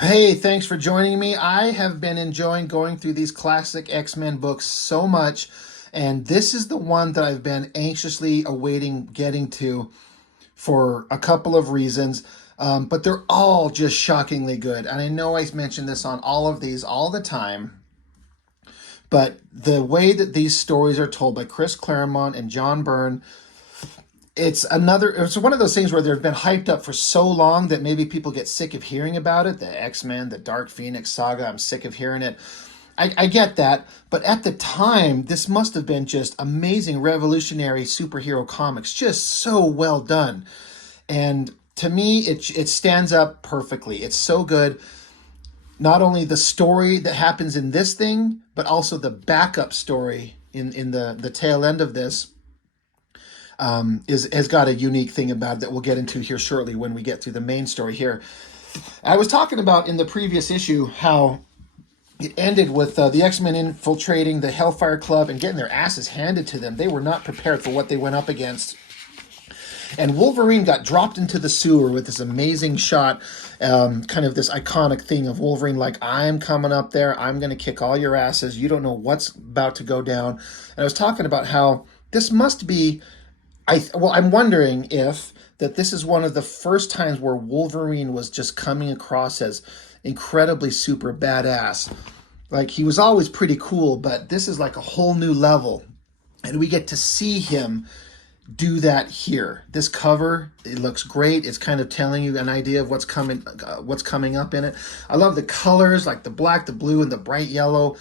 Hey, thanks for joining me. I have been enjoying going through these classic X-Men books so much, and this is the one that I've been anxiously awaiting getting to for a couple of reasons. But they're all just shockingly good. And I know I mention this on all of these all the time, but the way that these stories are told by Chris Claremont and John Byrne, it's one of those things where they've been hyped up for so long that maybe people get sick of hearing about it. The X-Men, the Dark Phoenix saga, I'm sick of hearing it. I get that, but at the time, this must have been just amazing, revolutionary superhero comics, just so well done. And to me, it stands up perfectly. It's so good. Not only the story that happens in this thing, but also the backup story in the tail end of this is has got a unique thing about it that we'll get into here shortly when we get through the main story here. I was talking about in the previous issue how it ended with the X-Men infiltrating the Hellfire Club and getting their asses handed to them. They were not prepared for what they went up against. And Wolverine got dropped into the sewer with this amazing shot, kind of this iconic thing of Wolverine like, I'm coming up there, I'm going to kick all your asses, you don't know what's about to go down. And I was talking about how this must be, I'm wondering if that this is one of the first times where Wolverine was just coming across as incredibly super badass. Like, he was always pretty cool, but this is like a whole new level. And we get to see him do that here. This cover, it looks great. It's kind of telling you an idea of what's coming up in it. I love the colors, like the black, the blue, and the bright yellow.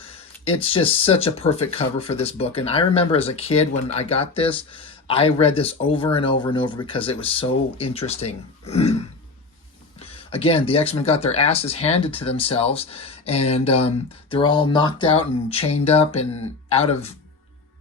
It's just such a perfect cover for this book. And I remember as a kid when I got this, I read this over and over and over because it was so interesting. Again, the X-Men got their asses handed to themselves, and they're all knocked out and chained up and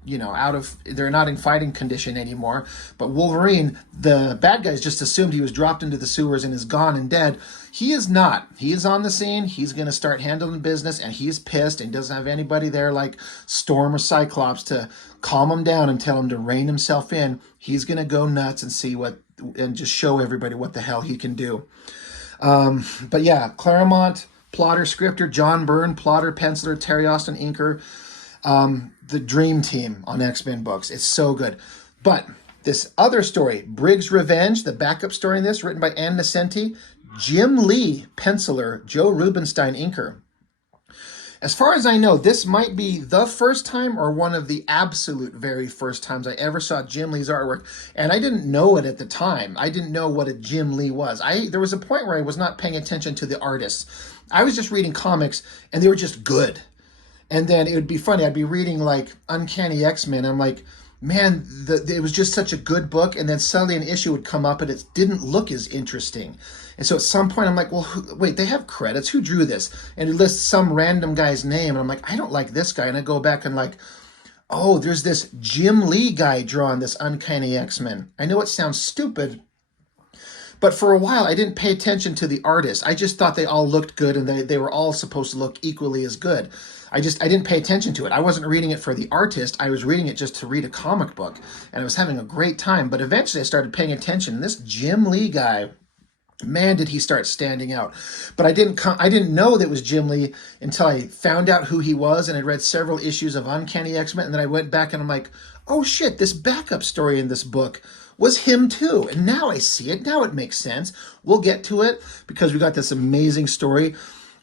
they're not in fighting condition anymore. But Wolverine, the bad guys just assumed he was dropped into the sewers and is gone and dead. He is not. He is on the scene. He's going to start handling business, and he's pissed and doesn't have anybody there like Storm or Cyclops to calm him down and tell him to rein himself in. He's going to go nuts and just show everybody what the hell he can do. But yeah, Claremont, plotter, scripter, John Byrne, plotter, penciler, Terry Austin, inker. The dream team on X-Men books. It's so good. But this other story, Briggs' Revenge, the backup story in this, written by Ann Nesenti, Jim Lee, penciler, Joe Rubinstein, inker. As far as I know, this might be the first time or one of the absolute very first times I ever saw Jim Lee's artwork. And I didn't know it at the time. I didn't know what a Jim Lee was. There was a point where I was not paying attention to the artists. I was just reading comics, and they were just good. And then it would be funny. I'd be reading like Uncanny X-Men. I'm like, man, it was just such a good book. And then suddenly an issue would come up and it didn't look as interesting. And so at some point I'm like, well, wait, they have credits. Who drew this? And it lists some random guy's name. And I'm like, I don't like this guy. And I go back and like, oh, there's this Jim Lee guy drawing this Uncanny X-Men. I know it sounds stupid, but for a while, I didn't pay attention to the artists. I just thought they all looked good and they were all supposed to look equally as good. I didn't pay attention to it. I wasn't reading it for the artist. I was reading it just to read a comic book. And I was having a great time. But eventually I started paying attention. And this Jim Lee guy, man, did he start standing out. But I didn't know that it was Jim Lee until I found out who he was. And I read several issues of Uncanny X-Men. And then I went back and I'm like, oh shit, this backup story in this book was him too. And now I see it. Now it makes sense. We'll get to it because we got this amazing story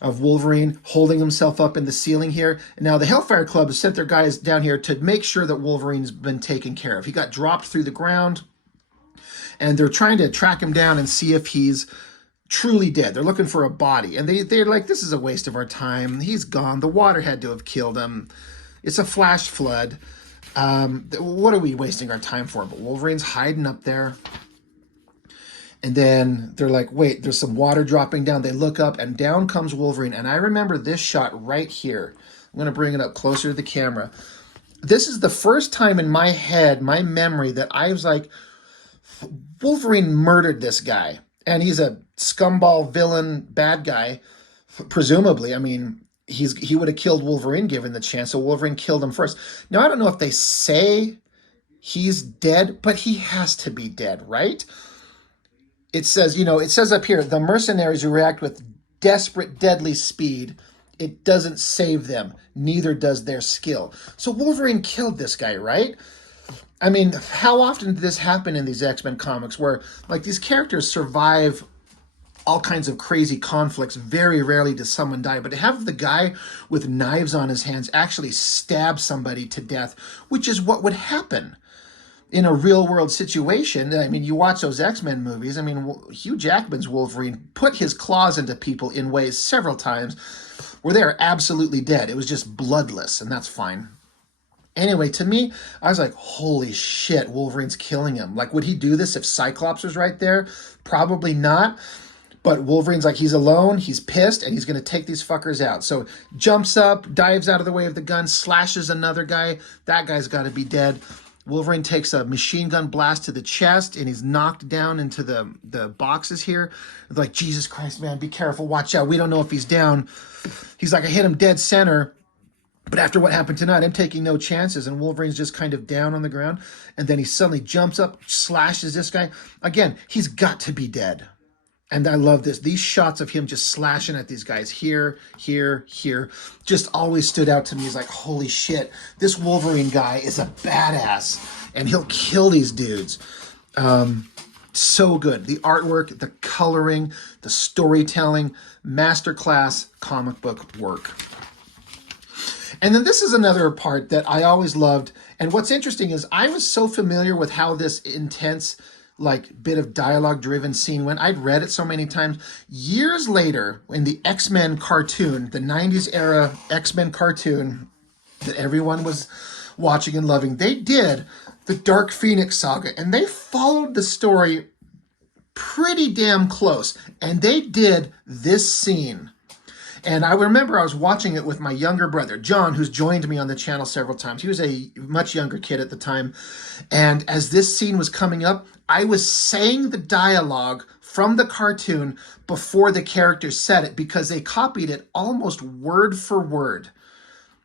of Wolverine holding himself up in the ceiling here. And now the Hellfire Club has sent their guys down here to make sure that Wolverine's been taken care of. He got dropped through the ground, and they're trying to track him down and see if he's truly dead. They're looking for a body. And they're like, this is a waste of our time. He's gone. The water had to have killed him. It's a flash flood. What are we wasting our time for? But Wolverine's hiding up there. And then they're like, wait, there's some water dropping down. They look up, and down comes Wolverine. And I remember this shot right here. I'm going to bring it up closer to the camera. This is the first time in my head, my memory, that I was like, Wolverine murdered this guy. And he's a scumball, villain, bad guy, presumably. I mean, he would have killed Wolverine given the chance, so Wolverine killed him first. Now, I don't know if they say he's dead, but he has to be dead, right? It says up here, the mercenaries who react with desperate, deadly speed, it doesn't save them. Neither does their skill. So Wolverine killed this guy, right? I mean, how often did this happen in these X-Men comics where, like, these characters survive all kinds of crazy conflicts? Very rarely does someone die, but to have the guy with knives on his hands actually stab somebody to death, which is what would happen in a real world situation. I mean, you watch those X-Men movies. I mean, Hugh Jackman's Wolverine put his claws into people in ways several times where they are absolutely dead. It was just bloodless, and that's fine. Anyway, to me, I was like, holy shit, Wolverine's killing him. Like, would he do this if Cyclops was right there? Probably not. But Wolverine's like, he's alone, he's pissed, and he's going to take these fuckers out. So jumps up, dives out of the way of the gun, slashes another guy. That guy's got to be dead. Wolverine takes a machine gun blast to the chest, and he's knocked down into the boxes here. It's like, Jesus Christ, man, be careful, watch out. We don't know if he's down. He's like, I hit him dead center. But after what happened tonight, I'm taking no chances. And Wolverine's just kind of down on the ground. And then he suddenly jumps up, slashes this guy. Again, he's got to be dead. And I love this. These shots of him just slashing at these guys here, here, here, just always stood out to me as like, holy shit, this Wolverine guy is a badass. And he'll kill these dudes. So good. The artwork, the coloring, the storytelling, masterclass comic book work. And then this is another part that I always loved. And what's interesting is I was so familiar with how this intense, like, bit of dialogue-driven scene went. I'd read it so many times. Years later, in the X-Men cartoon, the 90s era X-Men cartoon that everyone was watching and loving, they did the Dark Phoenix saga. And they followed the story pretty damn close. And they did this scene. And I remember I was watching it with my younger brother, John, who's joined me on the channel several times. He was a much younger kid at the time. And as this scene was coming up, I was saying the dialogue from the cartoon before the characters said it because they copied it almost word for word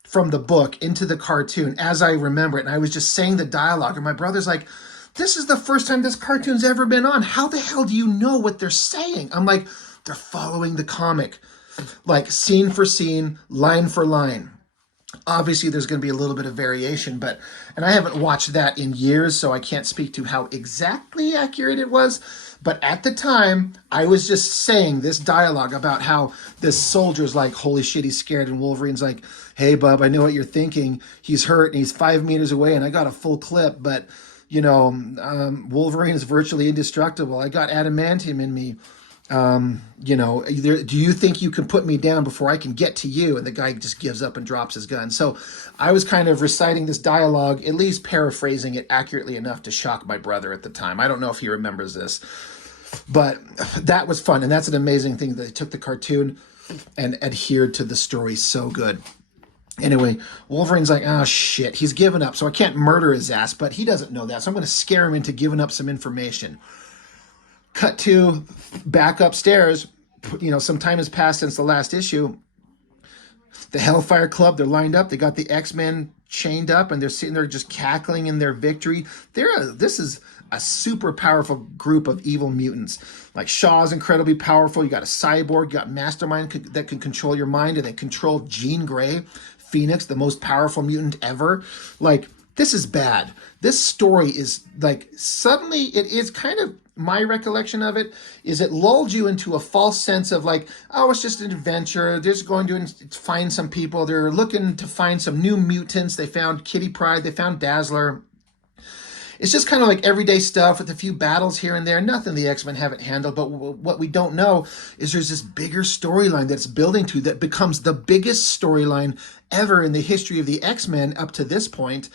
from the book into the cartoon as I remember it. And I was just saying the dialogue. And my brother's like, this is the first time this cartoon's ever been on. How the hell do you know what they're saying? I'm like, they're following the comic. Like scene for scene, line for line. Obviously, there's going to be a little bit of variation, and I haven't watched that in years, so I can't speak to how exactly accurate it was. But at the time, I was just saying this dialogue about how this soldier's like, holy shit, he's scared. And Wolverine's like, hey, bub, I know what you're thinking. He's hurt and he's 5 meters away and I got a full clip, but, you know, Wolverine is virtually indestructible. I got adamantium in me. You know, do you think you can put me down before I can get to you? And the guy just gives up and drops his gun. So I was kind of reciting this dialogue, at least paraphrasing it accurately enough to shock my brother at the time. I don't know if he remembers this, but that was fun. And that's an amazing thing that they took the cartoon and adhered to the story so good. Anyway, Wolverine's like, oh shit, he's given up. So I can't murder his ass, but he doesn't know that. So I'm going to scare him into giving up some information. Cut to back upstairs. You know, some time has passed since the last issue. The Hellfire Club, they're lined up. They got the X-Men chained up, and they're sitting there just cackling in their victory. This is a super powerful group of evil mutants. Like Shaw's incredibly powerful. You got a cyborg. You got Mastermind that can control your mind, and they control Jean Grey, Phoenix, the most powerful mutant ever. Like, this is bad. This story is like, suddenly it is kind of, my recollection of it is it lulled you into a false sense of like, oh, it's just an adventure. They're just going to find some people. They're looking to find some new mutants. They found Kitty Pryde. They found Dazzler. It's just kind of like everyday stuff with a few battles here and there. Nothing the X-Men haven't handled. But what we don't know is there's this bigger storyline that's building to that becomes the biggest storyline ever in the history of the X-Men up to this point.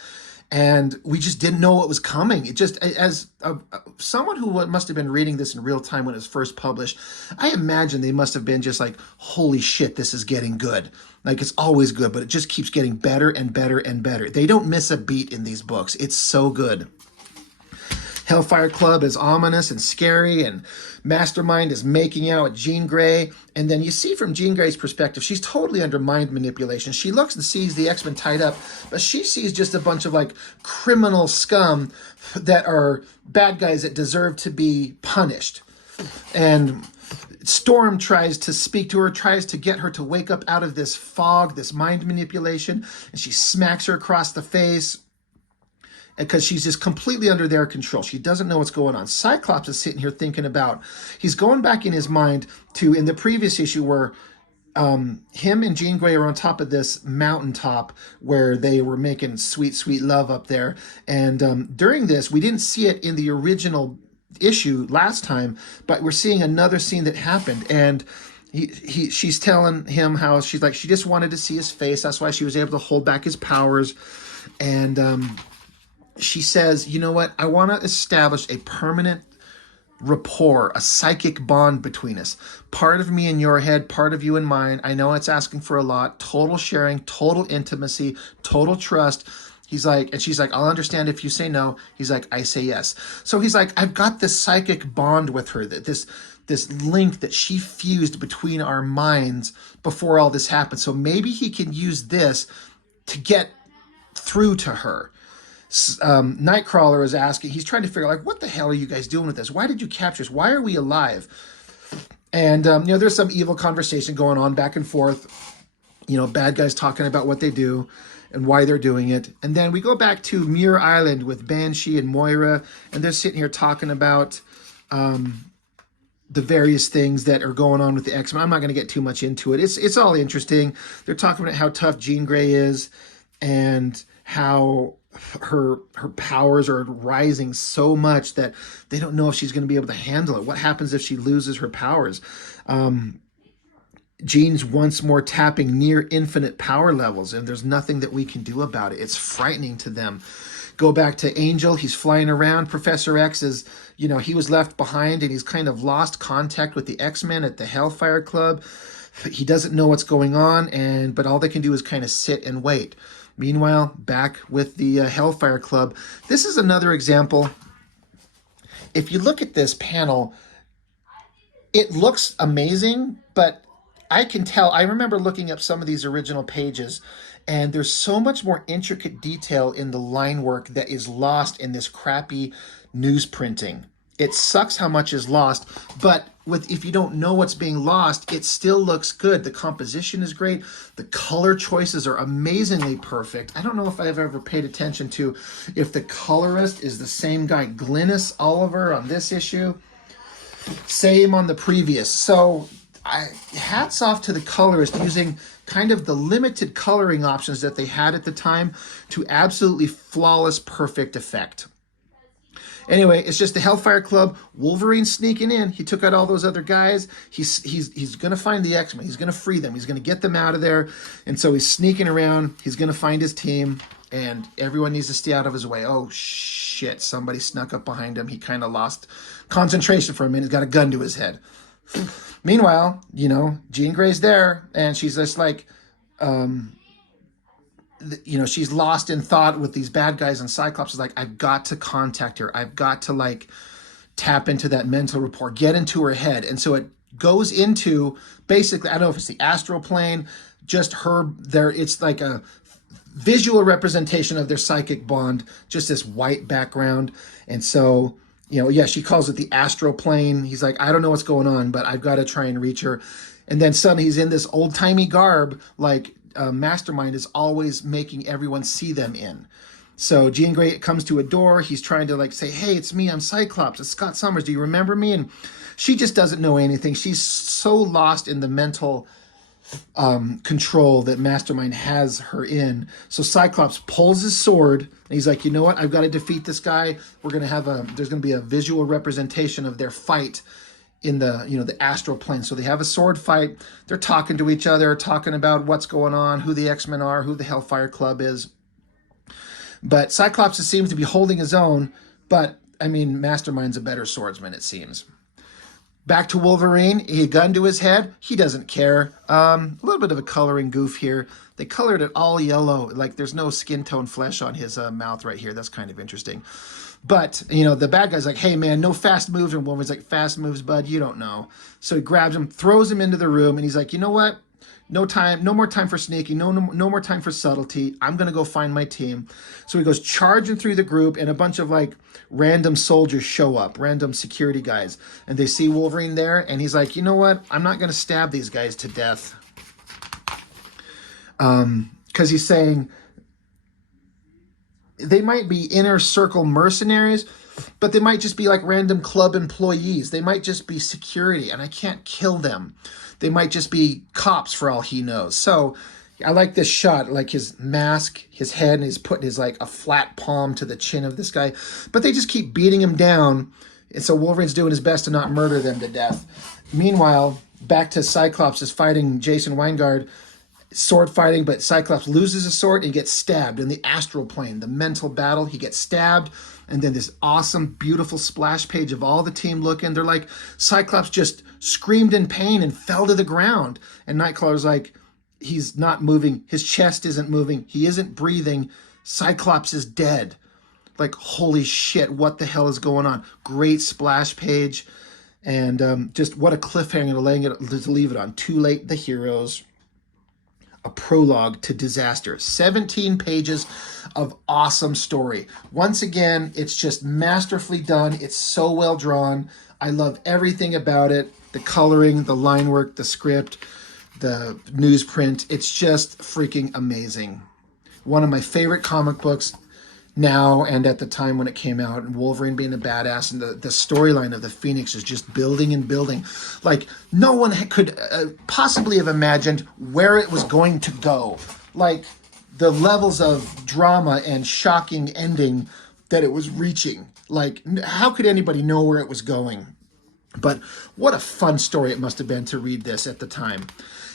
And we just didn't know what was coming. It just, as someone who must have been reading this in real time when it was first published, I imagine they must have been just like, holy shit, this is getting good. Like, it's always good, but it just keeps getting better and better and better. They don't miss a beat in these books. It's so good. Hellfire Club is ominous and scary, and Mastermind is making out with Jean Grey. And then you see from Jean Grey's perspective, she's totally under mind manipulation. She looks and sees the X-Men tied up, but she sees just a bunch of like criminal scum that are bad guys that deserve to be punished. And Storm tries to speak to her, tries to get her to wake up out of this fog, this mind manipulation, and she smacks her across the face because she's just completely under their control. She doesn't know what's going on. Cyclops is sitting here thinking about, he's going back in his mind to in the previous issue where him and Jean Grey are on top of this mountaintop where they were making sweet, sweet love up there. And during this, we didn't see it in the original issue last time, but we're seeing another scene that happened. And she's telling him how she's like, she just wanted to see his face. That's why she was able to hold back his powers. And she says, you know what? I want to establish a permanent rapport, a psychic bond between us. Part of me in your head, part of you in mine. I know it's asking for a lot. Total sharing, total intimacy, total trust. He's like, and she's like, I'll understand if you say no. He's like, I say yes. So he's like, I've got this psychic bond with her, that this link that she fused between our minds before all this happened. So maybe he can use this to get through to her. Nightcrawler is asking, he's trying to figure out, like, what the hell are you guys doing with this? Why did you capture us? Why are we alive? And, there's some evil conversation going on back and forth. Bad guys talking about what they do and why they're doing it. And then we go back to Muir Island with Banshee and Moira, and they're sitting here talking about the various things that are going on with the X-Men. I'm not going to get too much into it. It's all interesting. They're talking about how tough Jean Grey is and how her powers are rising so much that they don't know if she's going to be able to handle it. What happens if she loses her powers? Jean's once more tapping near infinite power levels, and there's nothing that we can do about it. It's frightening to them. Go back to Angel. He's flying around. Professor X is, he was left behind, and he's kind of lost contact with the X-Men at the Hellfire Club. He doesn't know what's going on, but all they can do is kind of sit and wait. Meanwhile, back with the Hellfire Club, this is another example. If you look at this panel, it looks amazing, but I can tell, I remember looking up some of these original pages, and there's so much more intricate detail in the line work that is lost in this crappy newsprinting. It sucks how much is lost, but if you don't know what's being lost, it still looks good. The composition is great. The color choices are amazingly perfect. I don't know if I've ever paid attention to if the colorist is the same guy, Glynis Oliver, on this issue. Same on the previous. So hats off to the colorist using kind of the limited coloring options that they had at the time to absolutely flawless, perfect effect. Anyway, it's just the Hellfire Club. Wolverine sneaking in. He took out all those other guys. He's going to find the X-Men. He's going to free them. He's going to get them out of there. And so he's sneaking around. He's going to find his team. And everyone needs to stay out of his way. Oh, shit. Somebody snuck up behind him. He kind of lost concentration for a minute. He's got a gun to his head. Meanwhile, Jean Grey's there. And she's just like... she's lost in thought with these bad guys, and Cyclops is like, I've got to contact her. I've got to tap into that mental rapport, get into her head. And so it goes into basically, I don't know if it's the astral plane, just her there. It's like a visual representation of their psychic bond, just this white background. And so, she calls it the astral plane. He's like, I don't know what's going on, but I've got to try and reach her. And then suddenly he's in this old timey garb, Mastermind is always making everyone see them in. So Jean Grey comes to a door. He's trying to say, hey, it's me. I'm Cyclops. It's Scott Summers. Do you remember me? And she just doesn't know anything. She's so lost in the mental control that Mastermind has her in. So Cyclops pulls his sword and he's like, you know what? I've got to defeat this guy. We're going to have there's going to be a visual representation of their fight in the the astral plane. So they have a sword fight. They're talking to each other, talking about what's going on, who the X-Men are, who the Hellfire Club is. But Cyclops seems to be holding his own, but Mastermind's a better swordsman, it seems. Back to Wolverine, a gun to his head. He doesn't care. A little bit of a coloring goof here. They colored it all yellow, there's no skin tone flesh on his mouth right here. That's kind of interesting. But, the bad guy's like, hey, man, no fast moves. And Wolverine's like, fast moves, bud, you don't know. So he grabs him, throws him into the room, and he's like, you know what? No time, no more time for sneaking, no more time for subtlety. I'm gonna go find my team. So he goes charging through the group, and a bunch of like random soldiers show up, random security guys, and they see Wolverine there, and he's like, you know what? I'm not gonna stab these guys to death. Because he's saying they might be inner circle mercenaries, but they might just be like random club employees. They might just be security, and I can't kill them. They might just be cops for all he knows. So I like this shot, like his mask, his head, and he's putting his like a flat palm to the chin of this guy. But they just keep beating him down. And so Wolverine's doing his best to not murder them to death. Meanwhile, back to Cyclops is fighting Jason Weingard, sword fighting, but Cyclops loses a sword and gets stabbed in the astral plane, the mental battle. He gets stabbed, and then this awesome, beautiful splash page of all the team looking. They're like, Cyclops just screamed in pain and fell to the ground. And Nightcrawler's like, he's not moving. His chest isn't moving. He isn't breathing. Cyclops is dead. Like, holy shit, what the hell is going on? Great splash page. And just what a cliffhanger to leave it on. Too late, the heroes. A prologue to disaster. 17 pages of awesome story. Once again, it's just masterfully done. It's so well drawn. I love everything about it. The coloring, the line work, the script, the newsprint. It's just freaking amazing. One of my favorite comic books now and at the time when it came out, and Wolverine being a badass, and the storyline of the Phoenix is just building and building. Like, no one could possibly have imagined where it was going to go. Like, the levels of drama and shocking ending that it was reaching. Like, how could anybody know where it was going? But what a fun story it must have been to read this at the time.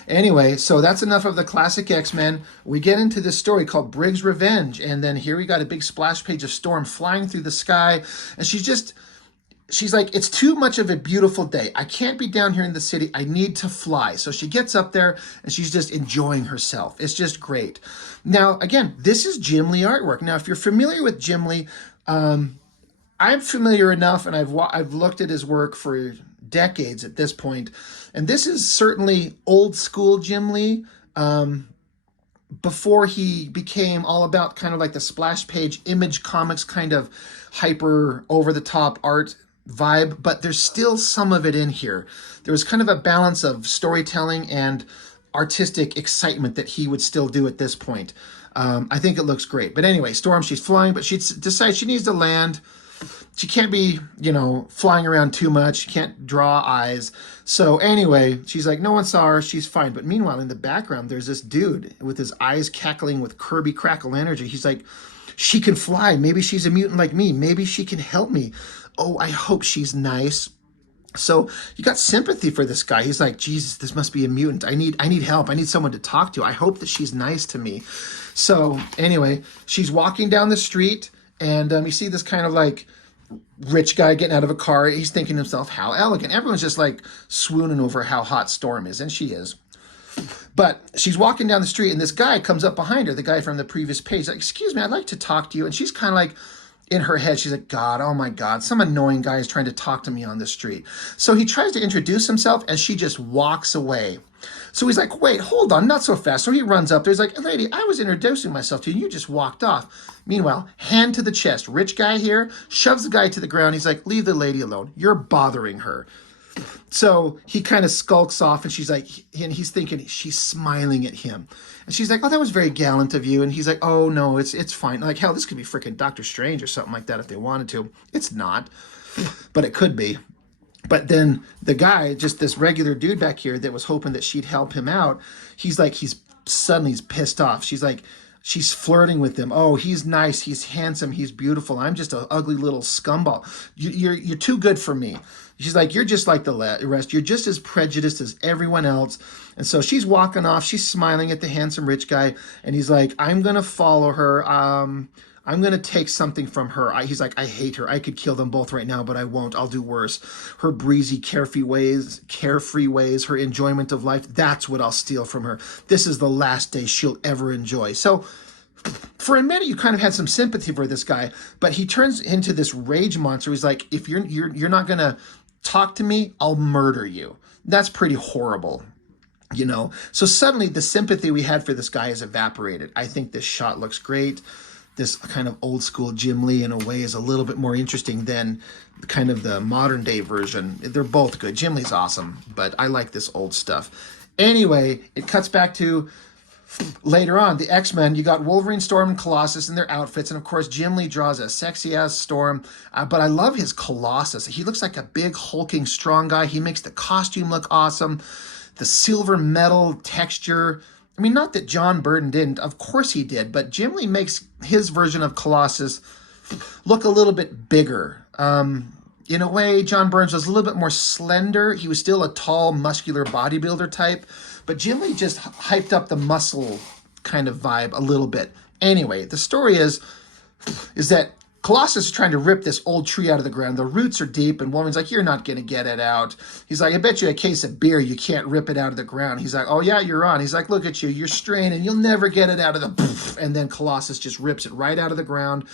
Anyway, so that's enough of the classic X-Men. We get into this story called Briggs' Revenge, and then here we got a big splash page of Storm flying through the sky, and she's like, it's too much of a beautiful day. I can't be down here in the city. I need to fly. So she gets up there, and she's just enjoying herself. It's just great. Now, again, this is Jim Lee artwork. Now, if you're familiar with Jim Lee, I'm familiar enough, and I've looked at his work for decades at this point, and this is certainly old school Jim Lee, before he became all about kind of like the splash page Image Comics kind of hyper over the top art vibe, but there's still some of it in here. There was kind of a balance of storytelling and artistic excitement that he would still do at this point. I think it looks great. But anyway, Storm, she's flying, but she decides she needs to land. She can't be, flying around too much. She can't draw eyes. So anyway, she's like, no one saw her. She's fine. But meanwhile, in the background, there's this dude with his eyes cackling with Kirby crackle energy. He's like, she can fly. Maybe she's a mutant like me. Maybe she can help me. Oh, I hope she's nice. So you got sympathy for this guy. He's like, Jesus, this must be a mutant. I need help. I need someone to talk to. I hope that she's nice to me. So anyway, she's walking down the street, and you see this kind of like rich guy getting out of a car. He's thinking to himself, how elegant. Everyone's just like swooning over how hot Storm is, and she is. But she's walking down the street, and this guy comes up behind her, the guy from the previous page, like, excuse me, I'd like to talk to you. And she's kind of like, in her head, she's like, God, oh my God, some annoying guy is trying to talk to me on the street. So he tries to introduce himself, and she just walks away. So he's like, wait, hold on, not so fast. So he runs up there. He's like, lady, I was introducing myself to you, and you just walked off. Meanwhile, hand to the chest. Rich guy here shoves the guy to the ground. He's like, leave the lady alone. You're bothering her. So he kind of skulks off, and she's like, and he's thinking she's smiling at him. And she's like, oh, that was very gallant of you. And he's like, oh, no, it's fine. Like, hell, this could be freaking Doctor Strange or something like that if they wanted to. It's not, but it could be. But then the guy, just this regular dude back here that was hoping that she'd help him out, he's suddenly pissed off. She's like, she's flirting with him. Oh, he's nice. He's handsome. He's beautiful. I'm just an ugly little scumball. You're too good for me. She's like, you're just like the rest. You're just as prejudiced as everyone else. And so she's walking off. She's smiling at the handsome rich guy. And he's like, I'm going to follow her. I'm going to take something from her. He's like, I hate her. I could kill them both right now, but I won't. I'll do worse. Her breezy, carefree ways, her enjoyment of life, that's what I'll steal from her. This is the last day she'll ever enjoy. So for a minute, you kind of had some sympathy for this guy, but he turns into this rage monster. He's like, if you're not going to talk to me, I'll murder you. That's pretty horrible. So suddenly the sympathy we had for this guy is evaporated. I think this shot looks great. This kind of old school Jim Lee in a way is a little bit more interesting than kind of the modern day version. They're both good. Jim Lee's awesome, but I like this old stuff. Anyway, it cuts back to later on, the X-Men. You got Wolverine, Storm, and Colossus in their outfits, and of course Jim Lee draws a sexy-ass Storm, but I love his Colossus. He looks like a big, hulking, strong guy. He makes the costume look awesome. The silver metal texture. I mean, not that John Burton didn't. Of course he did, but Jim Lee makes his version of Colossus look a little bit bigger. In a way, John Burns was a little bit more slender. He was still a tall, muscular bodybuilder type, but Jim Lee just hyped up the muscle kind of vibe a little bit. Anyway, the story is that Colossus is trying to rip this old tree out of the ground. The roots are deep, and Wolverine's like, you're not going to get it out. He's like, I bet you a case of beer you can't rip it out of the ground. He's like, oh, yeah, you're on. He's like, look at you. You're straining. You'll never get it out of the... And then Colossus just rips it right out of the ground.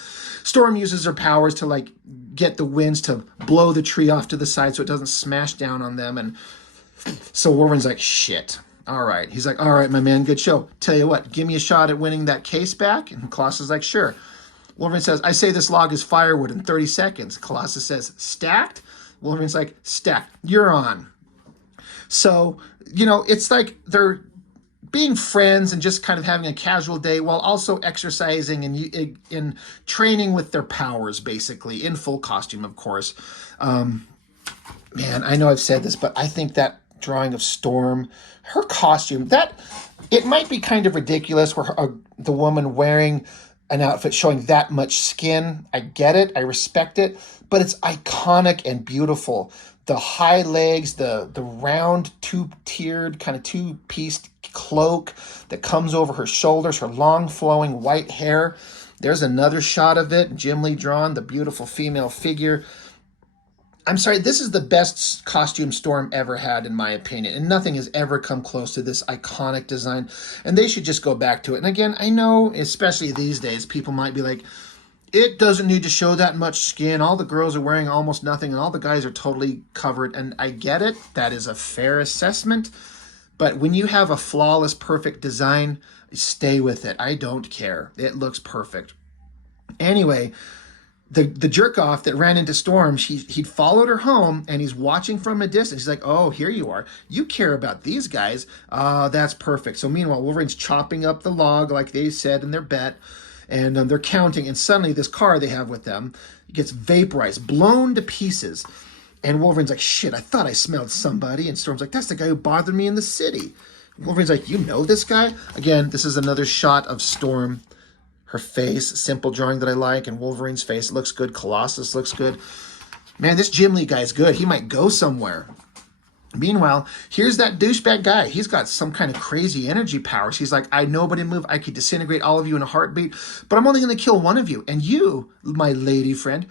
Storm uses her powers to, like, get the winds to blow the tree off to the side so it doesn't smash down on them. And so Wolverine's like, shit. All right. He's like, all right, my man, good show. Tell you what, give me a shot at winning that case back. And Colossus is like, sure. Wolverine says, I say this log is firewood in 30 seconds. Colossus says, stacked? Wolverine's like, stacked. You're on. So, it's like they're being friends and just kind of having a casual day while also exercising and in training with their powers, basically, in full costume, of course. Man, I know I've said this, but I think that drawing of Storm, her costume, it might be kind of ridiculous where the woman wearing an outfit showing that much skin. I get it. I respect it. But it's iconic and beautiful. The high legs, the round, two-tiered, kind of two-pieced cloak that comes over her shoulders, her long, flowing white hair. There's another shot of it. Jim Lee drawn, the beautiful female figure. I'm sorry, this is the best costume Storm ever had, in my opinion, and nothing has ever come close to this iconic design, and they should just go back to it. And again, I know, especially these days, people might be like, it doesn't need to show that much skin. All the girls are wearing almost nothing, and all the guys are totally covered, and I get it. That is a fair assessment, but when you have a flawless, perfect design, stay with it. I don't care. It looks perfect. Anyway, the jerk off that ran into Storm, he'd followed her home and he's watching from a distance. He's like, oh, here you are. You care about these guys. That's perfect. So meanwhile, Wolverine's chopping up the log like they said in their bet, and they're counting, and suddenly this car they have with them gets vaporized, blown to pieces. And Wolverine's like, shit, I thought I smelled somebody. And Storm's like, that's the guy who bothered me in the city. Wolverine's like, you know this guy? Again, this is another shot of Storm. Her face, simple drawing that I like, and Wolverine's face looks good. Colossus looks good. Man, this Jim Lee guy's good. He might go somewhere. Meanwhile, here's that douchebag guy. He's got some kind of crazy energy powers. He's like, I nobody move. I could disintegrate all of you in a heartbeat, but I'm only going to kill one of you. And you, my lady friend,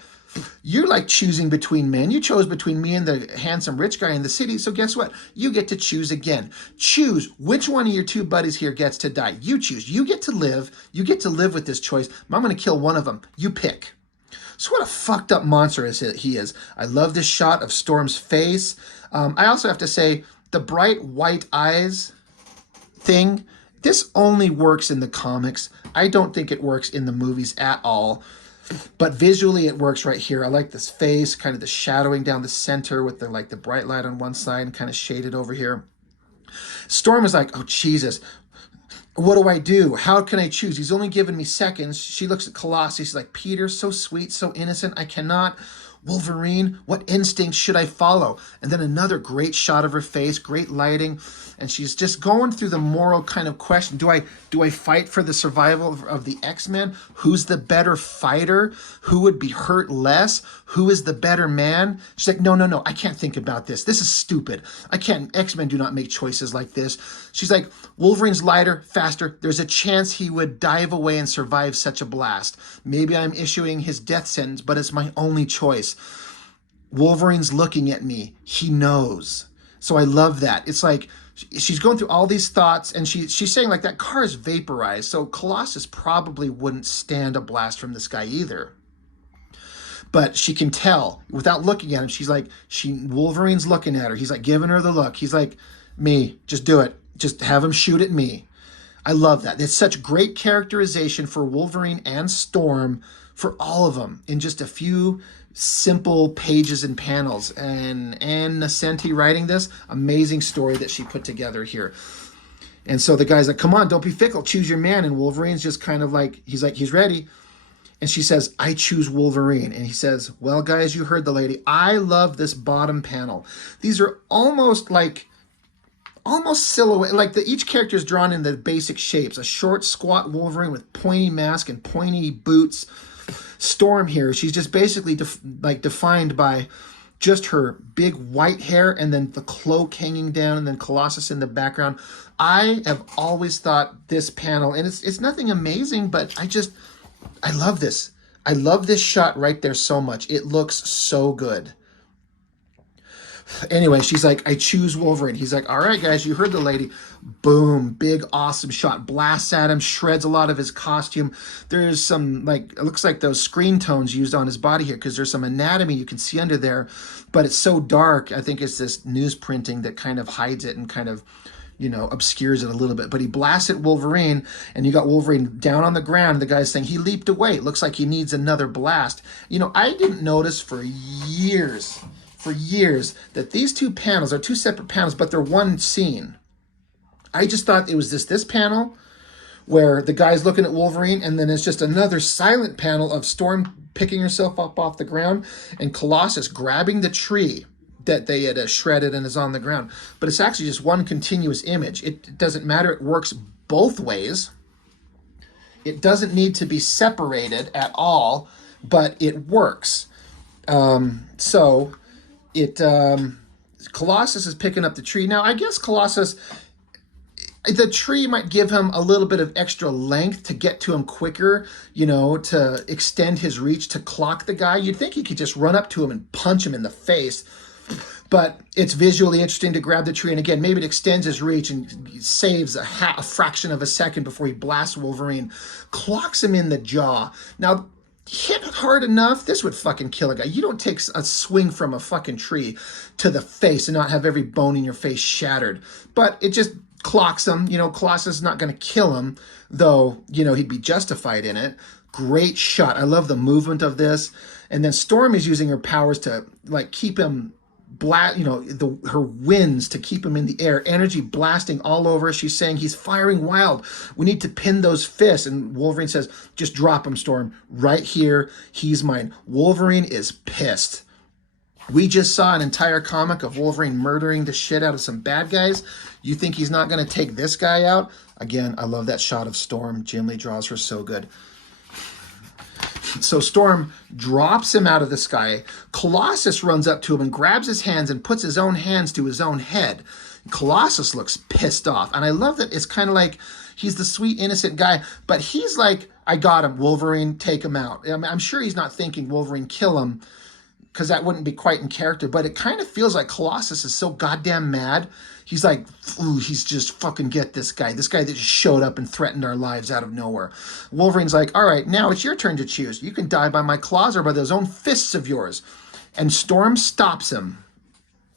you're like choosing between men. You chose between me and the handsome rich guy in the city. So guess what? You get to choose again. Choose which one of your two buddies here gets to die. You choose. You get to live. You get to live with this choice. I'm going to kill one of them. You pick. So what a fucked up monster he is. I love this shot of Storm's face. I also have to say the bright white eyes thing, this only works in the comics. I don't think it works in the movies at all. But visually, it works right here. I like this face, kind of the shadowing down the center with the bright light on one side and kind of shaded over here. Storm is like, oh, Jesus, what do I do? How can I choose? He's only given me seconds. She looks at Colossus. She's like, Peter, so sweet, so innocent. I cannot. Wolverine, what instinct should I follow? And then another great shot of her face, great lighting, and she's just going through the moral kind of question. Do I fight for the survival of the X-Men? Who's the better fighter? Who would be hurt less? Who is the better man? She's like, no, I can't think about this. This is stupid. I can't. X-Men do not make choices like this. She's like, Wolverine's lighter, faster. There's a chance he would dive away and survive such a blast. Maybe I'm issuing his death sentence, but it's my only choice. Wolverine's looking at me. He knows. So I love that. It's like she's going through all these thoughts, and she's saying like that car is vaporized, so Colossus probably wouldn't stand a blast from this guy either. But she can tell without looking at him. She's like, Wolverine's looking at her. He's like giving her the look. He's like, me, just do it. Just have him shoot at me. I love that. It's such great characterization for Wolverine and Storm, for all of them, in just a few simple pages and panels. And Ann Nocenti writing this, amazing story that she put together here. And so the guy's like, come on, don't be fickle, choose your man. And Wolverine's just kind of like, he's ready. And she says, I choose Wolverine. And he says, well, guys, you heard the lady. I love this bottom panel. These are almost silhouette, like each character is drawn in the basic shapes. A short, squat Wolverine with pointy mask and pointy boots. Storm here, she's just basically defined by just her big white hair and then the cloak hanging down and then Colossus in the background. I have always thought this panel, and it's nothing amazing, but I love this. I love this shot right there so much. It looks so good. Anyway, she's like, I choose Wolverine. He's like, all right, guys, you heard the lady. Boom, big, awesome shot. Blasts at him, shreds a lot of his costume. There's some, like, it looks like those screen tones used on his body here because there's some anatomy you can see under there, but it's so dark. I think it's this news printing that kind of hides it and kind of, obscures it a little bit. But he blasts at Wolverine, and you got Wolverine down on the ground, and the guy's saying he leaped away. It looks like he needs another blast. I didn't notice for years that these two panels are two separate panels, but they're one scene. I just thought it was this panel where the guy's looking at Wolverine, and then it's just another silent panel of Storm picking herself up off the ground and Colossus grabbing the tree that they had shredded and is on the ground. But it's actually just one continuous image. It doesn't matter. It works both ways. It doesn't need to be separated at all, but it works. Colossus is picking up the tree. Now, I guess Colossus, the tree might give him a little bit of extra length to get to him quicker, to extend his reach to clock the guy. You'd think he could just run up to him and punch him in the face. But it's visually interesting to grab the tree. And again, maybe it extends his reach and saves a fraction of a second before he blasts Wolverine. Clocks him in the jaw. Now, hit hard enough, this would fucking kill a guy. You don't take a swing from a fucking tree to the face and not have every bone in your face shattered. But it just clocks him. Colossus is not going to kill him, though, he'd be justified in it. Great shot. I love the movement of this. And then Storm is using her powers to, keep him her winds to keep him in the air, energy blasting all over. She's saying he's firing wild. We need to pin those fists. And Wolverine says, just drop him, Storm. Right here. He's mine. Wolverine is pissed. We just saw an entire comic of Wolverine murdering the shit out of some bad guys. You think he's not going to take this guy out? Again, I love that shot of Storm. Jim Lee draws her so good. So Storm drops him out of the sky. Colossus runs up to him and grabs his hands and puts his own hands to his own head. Colossus looks pissed off. And I love that it's kind of like he's the sweet, innocent guy, but he's like, I got him, Wolverine, take him out. I'm sure he's not thinking Wolverine, kill him, because that wouldn't be quite in character, but it kind of feels like Colossus is so goddamn mad. He's like, ooh, he's just fucking get this guy that just showed up and threatened our lives out of nowhere. Wolverine's like, all right, now it's your turn to choose. You can die by my claws or by those own fists of yours. And Storm stops him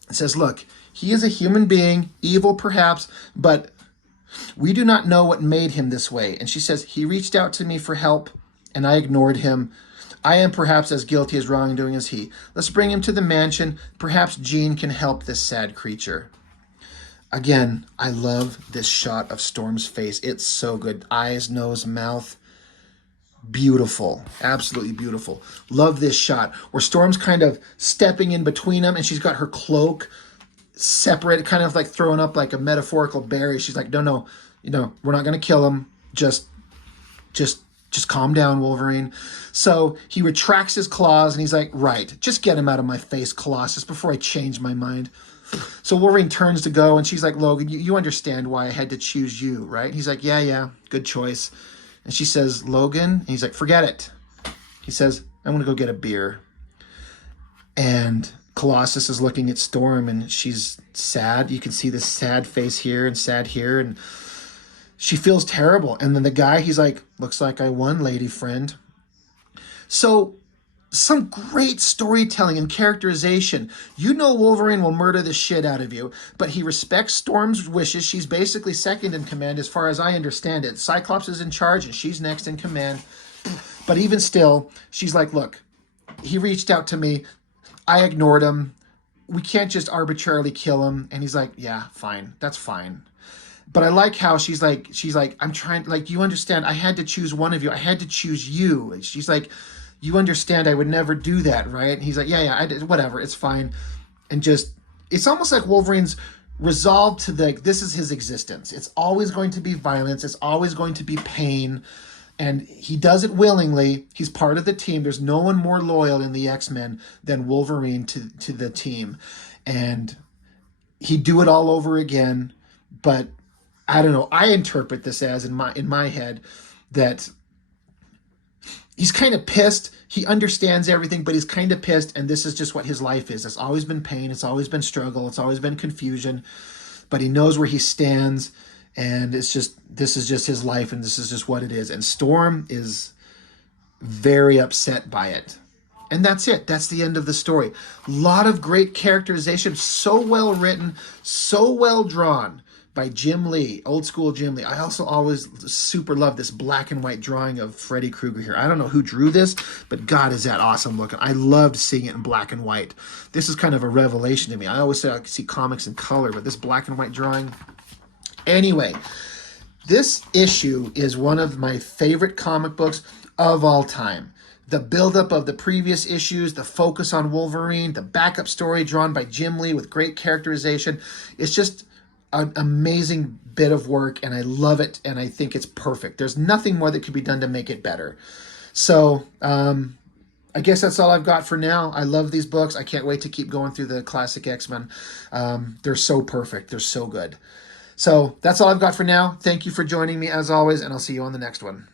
and says, look, he is a human being, evil perhaps, but we do not know what made him this way. And she says, he reached out to me for help and I ignored him. I am perhaps as guilty as wrongdoing as he. Let's bring him to the mansion. Perhaps Jean can help this sad creature. Again, I love this shot of Storm's face. It's so good. Eyes, nose, mouth. Beautiful. Absolutely beautiful. Love this shot where Storm's kind of stepping in between them and she's got her cloak separated, kind of like throwing up like a metaphorical berry. She's like, no, we're not going to kill him. Just calm down, Wolverine. So he retracts his claws and he's like, right, just get him out of my face, Colossus, before I change my mind. So Wolverine turns to go and she's like, Logan, you understand why I had to choose you, right? And he's like, yeah, good choice. And she says, Logan? And he's like, forget it. He says, I'm going to go get a beer. And Colossus is looking at Storm and she's sad. You can see this sad face here and sad here. And she feels terrible. And then the guy, he's like, looks like I won, lady friend. So some great storytelling and characterization. You know Wolverine will murder the shit out of you, but he respects Storm's wishes. She's basically second in command as far as I understand it. Cyclops is in charge and she's next in command. But even still, she's like, look, he reached out to me. I ignored him. We can't just arbitrarily kill him. And he's like, yeah, fine. That's fine. But I like how she's like, I'm trying, like, you understand, I had to choose one of you. I had to choose you. And she's like, you understand I would never do that, right? And he's like, yeah, I did, whatever, it's fine. And just, it's almost like Wolverine's resolved to this is his existence. It's always going to be violence. It's always going to be pain. And he does it willingly. He's part of the team. There's no one more loyal in the X-Men than Wolverine to the team. And he'd do it all over again. But I don't know. I interpret this as, in my head, that he's kind of pissed. He understands everything, but he's kind of pissed, and this is just what his life is. It's always been pain. It's always been struggle. It's always been confusion. But he knows where he stands, and this is just his life, and this is just what it is. And Storm is very upset by it. And that's it. That's the end of the story. A lot of great characterization. So well written, so well drawn by Jim Lee, old school Jim Lee. I also always super love this black and white drawing of Freddy Krueger here. I don't know who drew this, but God, is that awesome looking. I loved seeing it in black and white. This is kind of a revelation to me. I always say I see comics in color, but this black and white drawing. Anyway, this issue is one of my favorite comic books of all time. The buildup of the previous issues, the focus on Wolverine, the backup story drawn by Jim Lee with great characterization. It's just an amazing bit of work, and I love it, and I think it's perfect. There's nothing more that could be done to make it better. So I guess that's all I've got for now. I love these books. I can't wait to keep going through the classic X-Men. They're so perfect. They're so good. So that's all I've got for now. Thank you for joining me as always, and I'll see you on the next one.